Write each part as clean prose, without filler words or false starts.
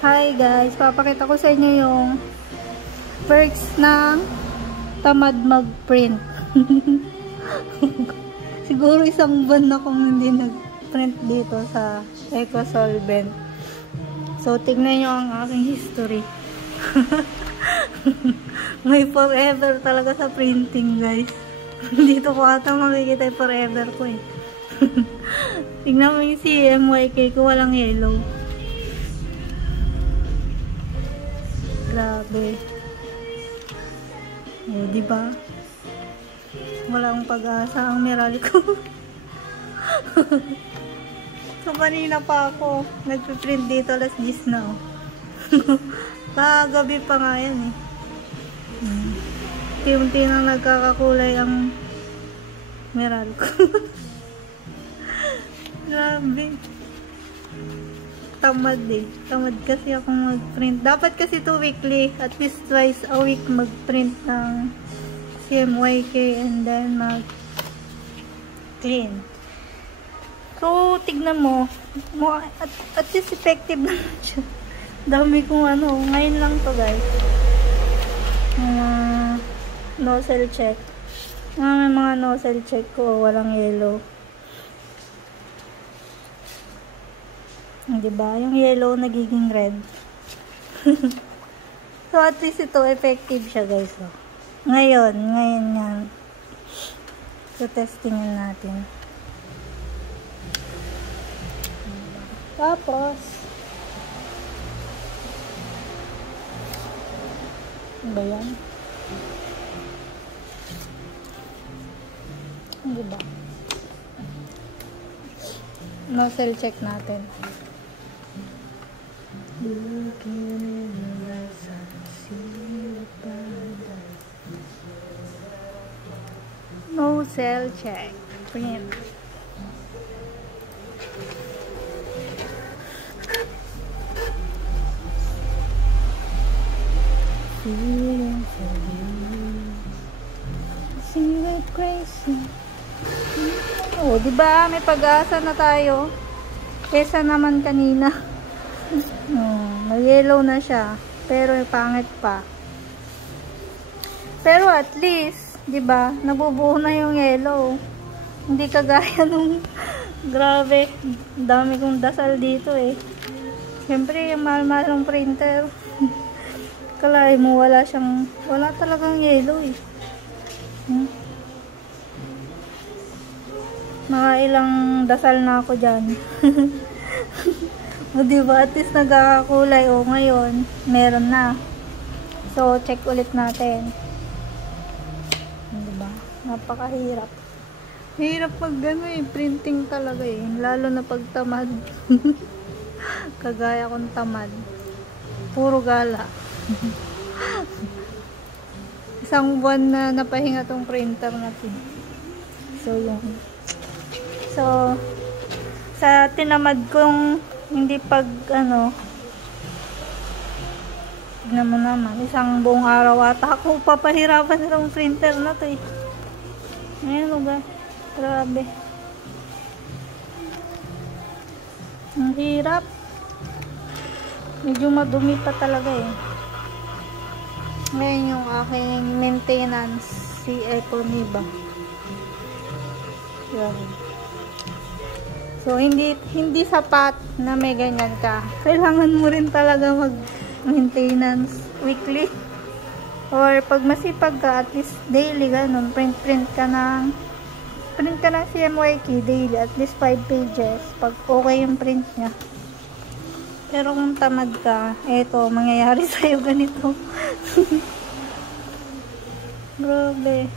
Hi guys, papakita ko sa inyo yung perks ng tamad mag-print. Siguro isang buwan na akong hindi nag-print dito sa EcoSolvent. So, tignan nyo ang aking history. May forever talaga sa printing guys. Dito ko ata makikita yung forever ko eh. Tignan mo yung CMYK ko, walang yellow. Grabe. O, diba? Walang pag-asa ang Meralco. So, kanina pa ako nagpiprint dito, alas 10 na. Kagabi pa nga yan eh. Unti-unti nang nagkakakulay ang Meralco. Grabe. Tamad eh. Tamad kasi akong mag-print. Dapat kasi 2 weekly. At least twice a week mag-print ng CMYK and then mag-clean. So, tignan mo. At least effective naman siya. Dami kong ano. Ngayon lang to guys. Nozzle check. May mga nozzle check ko. Walang yellow. Diba? Yung yellow nagiging red. So, at least ito, effective siya, guys. So, ngayon yan. So, testingin natin. Tapos, ano ba yan? Diba? Nozzle check natin. Nozzle check. Print. Feeling for you. Secret crazy. Oh, diba? May pag-asa na tayo. Kesa naman kanina. May yellow na siya. Pero pangit pa. Pero at least, diba? Nabubuo na yung yellow. Hindi kagaya nung grabe. Dami kong dasal dito eh. Siyempre, yung mahal-mahal ng printer. Kalay mo, wala talagang yellow eh. Mga ilang dasal na ako dyan. O diba, at least nagkakakulay. O ngayon, meron na. So, check ulit natin. Diba? Napakahirap. Hirap pag printing talaga eh. Lalo na pag tamad. Kagaya kong tamad. Puro gala. Isang buwan na napahinga tong printer natin. So, yun. So, sa tinamad kong hindi tignan mo naman, isang buong araw ata ako papahirapan ng printer na to eh. Ayan ba? Grabe. Ang hirap. Medyo madumi pa talaga eh. Ngayon yung aking maintenance si Econiba. Yan. So, hindi sapat na may ganyan ka. Kailangan mo rin talaga mag-maintenance weekly. Or pag masipag ka, at least daily, ganun, print ka ng CMYK daily, at least 5 pages. Pag okay yung print niya. Pero kung tamad ka, eto, mangyayari sa'yo ganito. Grabe.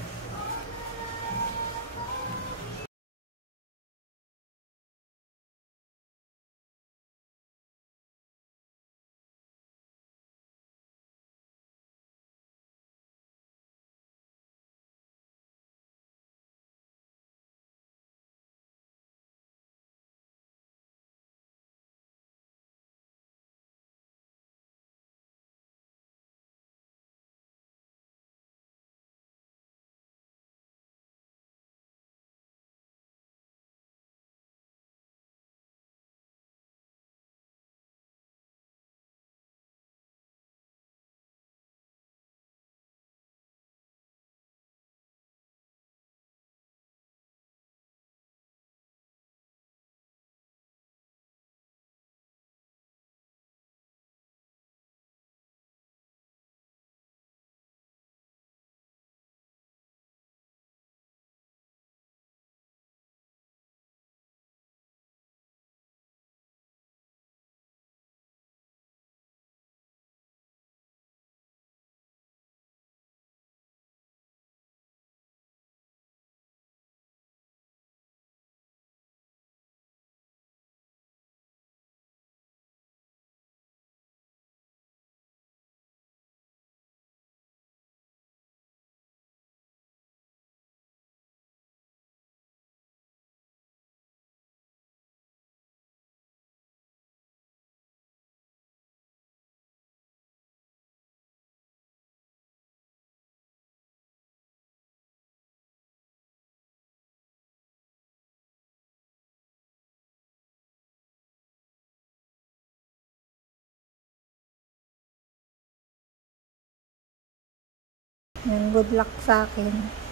Yan, good luck sa akin.